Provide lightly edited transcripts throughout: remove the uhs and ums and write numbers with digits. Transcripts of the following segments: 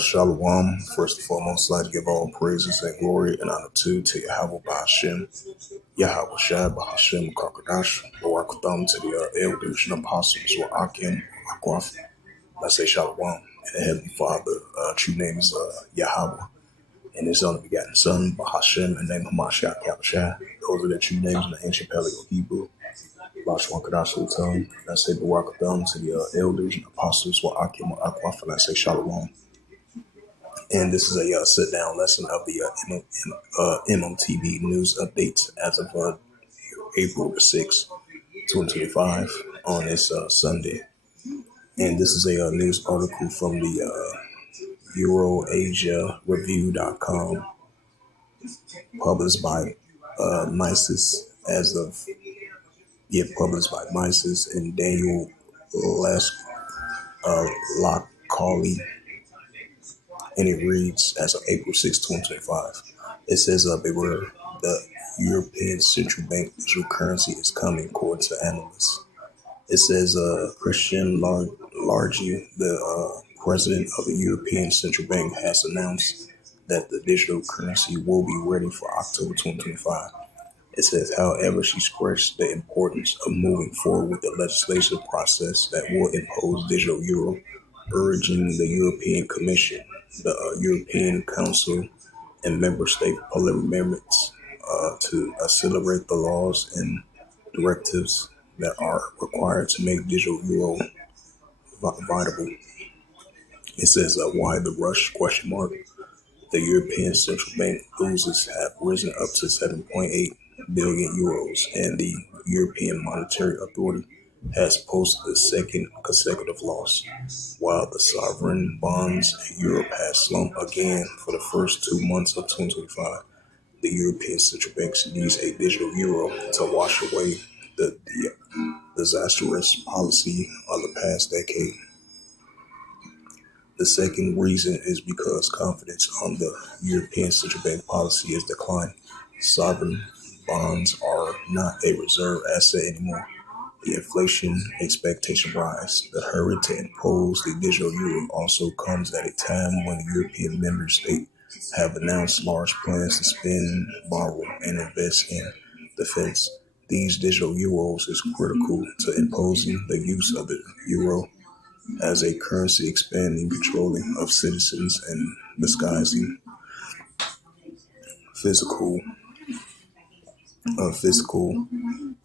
Shalom. First and foremost, I'd like to give all praises and glory and honor to Yahweh Bahashem, Yahweh Shai Bahashem Kakadash, Barak to the elders and apostles, or Akim, Akwaf. Let's say Shalom. And the Heavenly Father, true name is Yahweh, and His only begotten Son, Bahashem, and name Hamashiach Yahushua. Those are the true names in the ancient Paleo Hebrew. Lashwan Kadash Sultan. Let's say Barak to the elders and apostles, or Akim, Akwaf. Let's say Shalom. And this is a sit-down lesson of the M.O.T.B news updates as of April the 6th, 2025 on this Sunday. And this is a news article from the EuroAsiaReview.com, published by Mises published by Mises and Daniel Lockley. And it reads as of April 6, 2025. It says beware, the European Central Bank digital currency is coming, according to analysts. It says Christian Lagarde, the president of the European Central Bank, has announced that the digital currency will be ready for October 2025. It says, however, she stressed the importance of moving forward with the legislative process that will impose digital euro, urging the European Commission, the European Council, and member state parliaments to accelerate the laws and directives that are required to make digital euro viable. It says, why the rush, ? The European Central Bank losses have risen up to 7.8 billion euros, and the European Monetary Authority has posted a second consecutive loss, while the sovereign bonds in Europe has slumped again for the first 2 months of 2025. The European Central Bank needs a digital euro to wash away the disastrous policy of the past decade. The second reason is because confidence on the European Central Bank policy is declining. Sovereign bonds are not a reserve asset anymore. The inflation expectation rise. The hurry to impose the digital euro also comes at a time when the European member states have announced large plans to spend, borrow, and invest in defense. These digital euros is critical to imposing the use of the euro as a currency, expanding controlling of citizens and disguising fiscal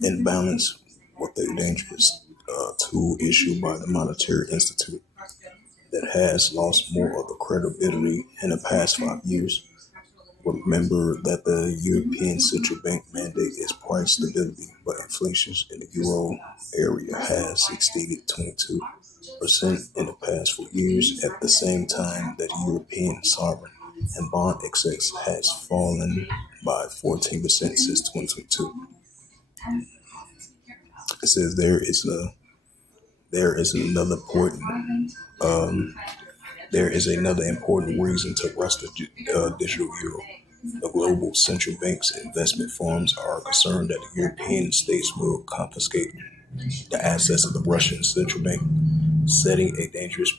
imbalance with a dangerous tool issued by the Monetary Institute that has lost more of the credibility in the past 5 years. Remember that the European Central Bank mandate is price stability, but inflation in the euro area has exceeded 22% in the past 4 years, at the same time that European sovereign and bond excess has fallen by 14% since 2022. It says there is another important reason to rush the digital euro. The global central banks and investment firms are concerned that the European states will confiscate the assets of the Russian central bank, setting a dangerous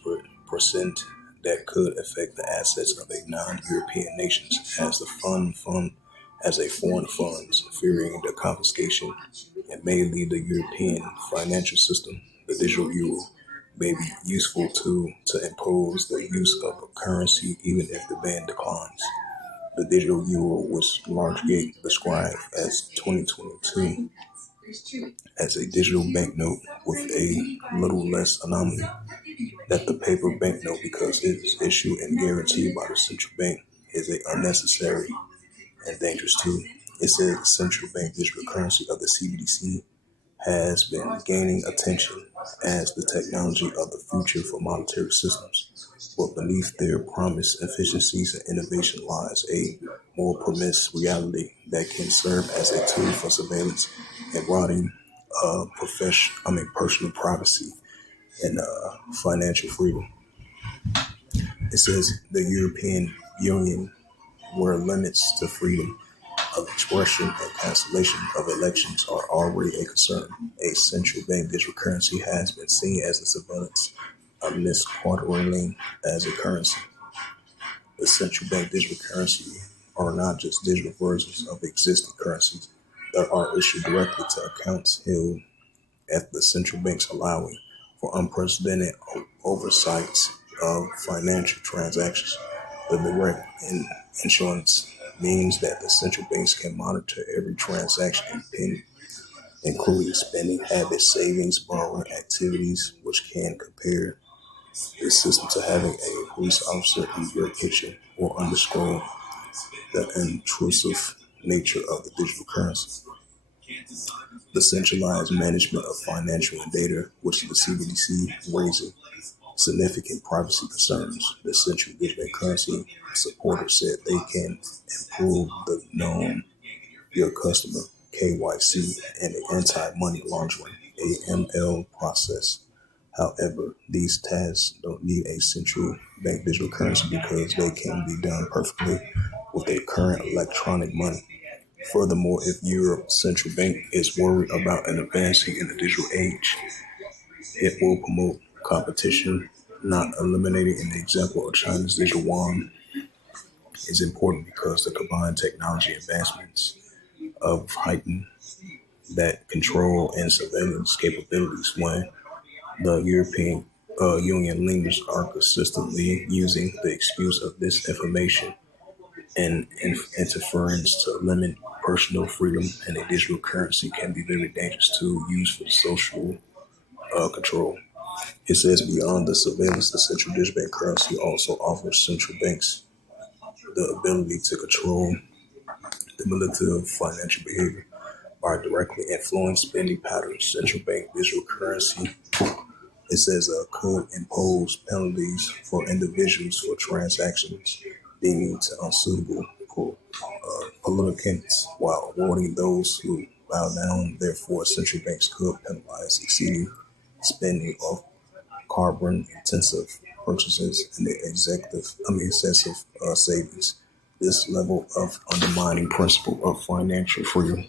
precedent that could affect the assets of a non-European nations as the as a foreign funds, fearing the confiscation, and may lead the European financial system. The digital euro may be useful tool to impose the use of a currency even if the ban declines. The digital euro was largely described as 2022 as a digital banknote with a little less anomaly that the paper banknote, because it is issued and guaranteed by the central bank, is an unnecessary and dangerous tool. It says the central bank digital currency of the CBDC has been gaining attention as the technology of the future for monetary systems. But beneath their promised efficiencies and innovation lies a more promised reality that can serve as a tool for surveillance and rotting personal privacy and financial freedom. It says the European Union where limits to freedom of expression and cancellation of elections are already a concern. A central bank digital currency has been seen as the surveillance of misquoting as a currency. The central bank digital currency are not just digital versions of existing currencies that are issued directly to accounts held at the central banks, allowing for unprecedented oversights of financial transactions. The direct insurance means that the central banks can monitor every transaction and penny, including spending habits, savings, borrowing activities, which can compare the system to having a police officer in your kitchen or underscoring the intrusive nature of the digital currency. The centralized management of financial and data, which the CBDC raising significant privacy concerns. The central digital currency supporters said they can improve the known your customer KYC and the anti-money laundering AML process. However, these tasks don't need a central bank digital currency because they can be done perfectly with a current electronic money. Furthermore, if your central bank is worried about an advancing in the digital age, it will promote competition, not eliminating. An example of China's digital yuan is important because the combined technology advancements of heighten that control and surveillance capabilities when the European Union leaders are consistently using the excuse of disinformation and interference to limit personal freedom, and a digital currency can be very dangerous to use for social control. It says beyond the surveillance, the central digital bank currency also offers central banks the ability to control the military financial behavior by directly influencing spending patterns. Central bank digital currency, it says, could impose penalties for individuals for transactions deemed unsuitable for politicians, while awarding those who bow down. Therefore, central banks could penalize exceeding spending of carbon-intensive purchases and the excessive savings. This level of undermining principle of financial freedom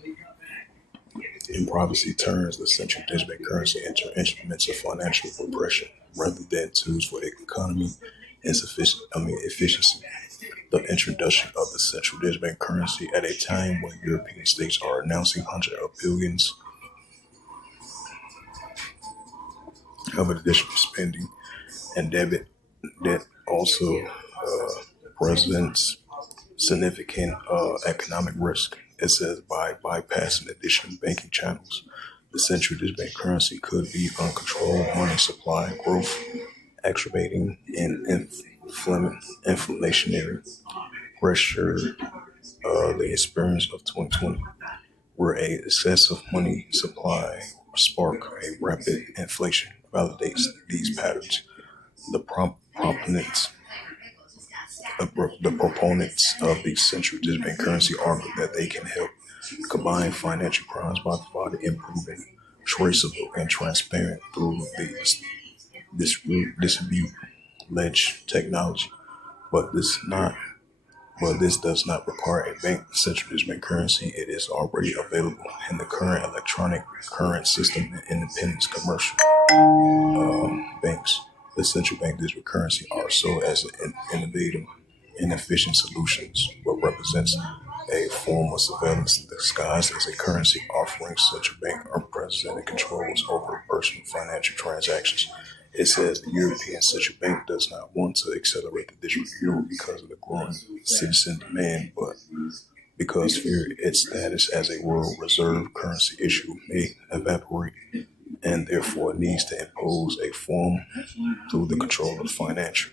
and privacy turns the central digital currency into instruments of financial repression rather than tools for economy and efficiency. The introduction of the central digital currency at a time when European states are announcing hundreds of billions of additional spending and debit debt also presents significant economic risk. It says by bypassing additional banking channels, the central digital currency could be uncontrolled money supply growth, aggravating and inflationary pressure. The experience of 2020, where a excessive money supply spark a rapid inflation, validates these patterns. The proponents the proponents of the central digital currency argue that they can help combine financial crimes by providing improving, traceable, and transparent through the distribute ledge technology. But this does not require a bank central digital currency. It is already available in the current electronic current system and independent commercial banks. The central bank digital currency are so as an innovative and efficient solutions, but represents a form of surveillance disguised as a currency, offering central bank unprecedented controls over personal financial transactions. It says the European Central Bank does not want to accelerate the digital euro because of the growing citizen demand, but because fear its status as a world reserve currency issue may evaporate and therefore needs to impose a form through the control of financial.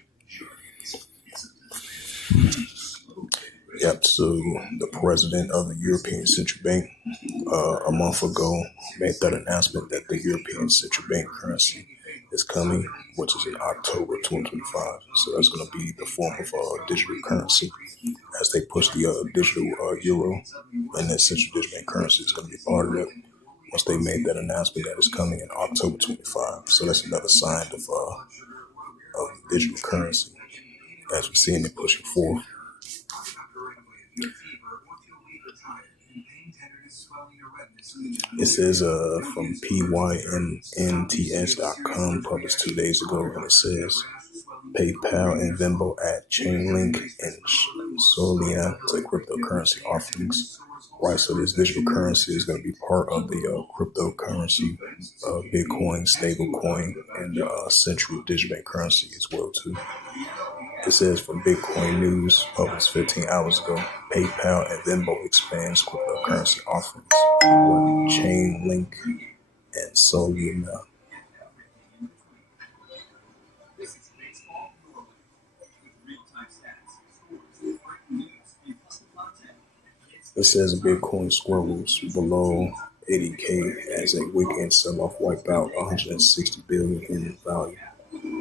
Yep, so the president of the European Central Bank a month ago made that announcement that the European Central Bank currency is coming, which is in October 2025. So that's going to be the form of digital currency as they push the digital euro, and that central digital bank currency is going to be part of it. Once they made that announcement that it's coming in October 25, so that's another sign of digital currency as we're seeing it pushing forward. It says from pymnts.com, published 2 days ago, and it says PayPal and Venmo add Chainlink and Solana to cryptocurrency offerings. Right, so this digital currency is going to be part of the cryptocurrency, Bitcoin, stablecoin, and central digital bank currency as well too. It says from Bitcoin News, published 15 hours ago, PayPal and Venmo expands cryptocurrency offerings with Chainlink and Solana. It says Bitcoin squirrels below 80K as a weekend sell-off wiped out 160 billion in value.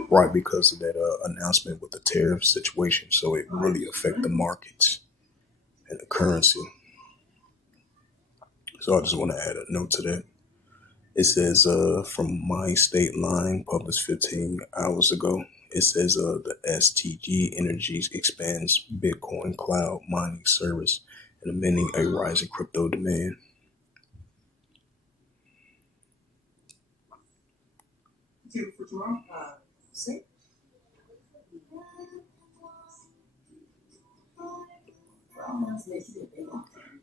Right, because of that announcement with the tariff situation, so it really affect the markets and the currency. So I just want to add a note to that. It says from My State Line, published 15 hours ago. It says the STG Energies expands Bitcoin cloud mining service and amending a rising crypto demand.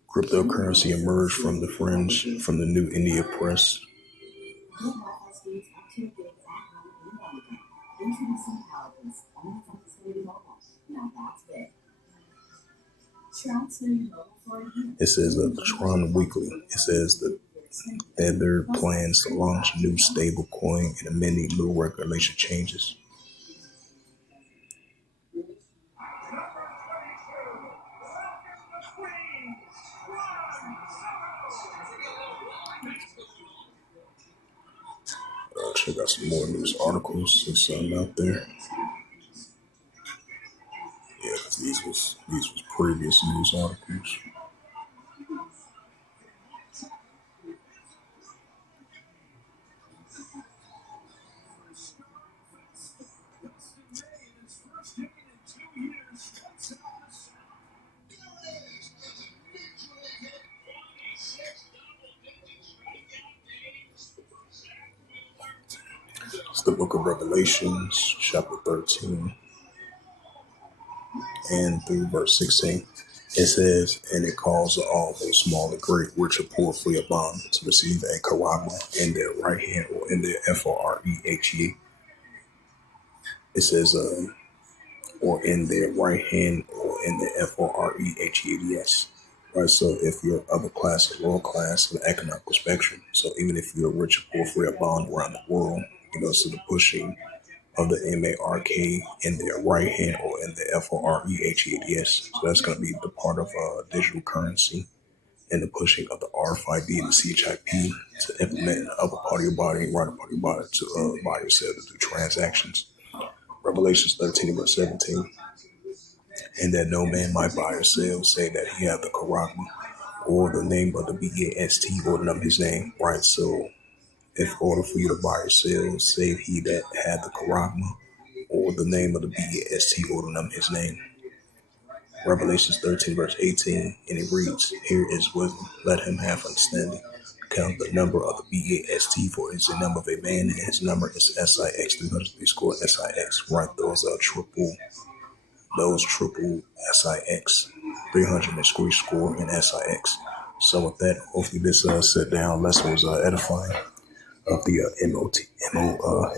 Cryptocurrency emerged from the fringe from the New India Press. It says the Tron Weekly. It says that Tether plans to launch new stable coin and amending new regulation changes. Check out some more news articles. There's some out there. Yeah, these was previous news articles. It's the book of Revelations, chapter 13, and through verse 16. It says, and it calls all those small and great, rich or poor, free or bond, to receive a karama in their right hand or in their forehea. It says, or in their right hand or in their foreheads. Right, so if you're upper class or lower class of the economic spectrum, so even if you're rich or poor, free or bond around the world, so the pushing of the M.A.R.K. in their right hand or in the FOREHEADS. So that's going to be the part of digital currency and the pushing of the RFID and the CHIP to implement in the upper part of your body and right part of your body to buy yourself to do transactions. Revelations 13 verse 17. And that no man might buy or sell, say that he hath the charagma or the name of the BAST or the number of his name. Right, so in order for you to buy or sell, save he that had the charagma or the name of the BAST or the number of his name. Revelations 13 verse 18, and it reads, here is wisdom, let him have understanding. Count the number of the BAST, for it is the number of a man, and his number is SIX, 303 score SIX. Right, those triple SIX, 300 score in SIX. So with that, hopefully this sit down lesson was edifying of the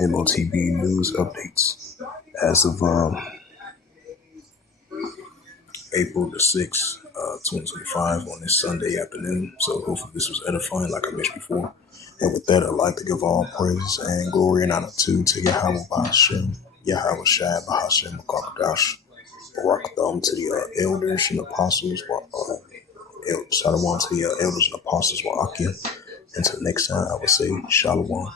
M.O.T.B news updates as of April the 6th, 2025 on this Sunday afternoon. So hopefully this was edifying like I mentioned before. And with that, I'd like to give all praise and glory and honor to Yahweh Bahashem, Yahweh Shai Bahashem Makakadash, Barakatham to the elders and apostles, Shalom to the elders and apostles, Wa'akim. Until next time, I would say Shalom.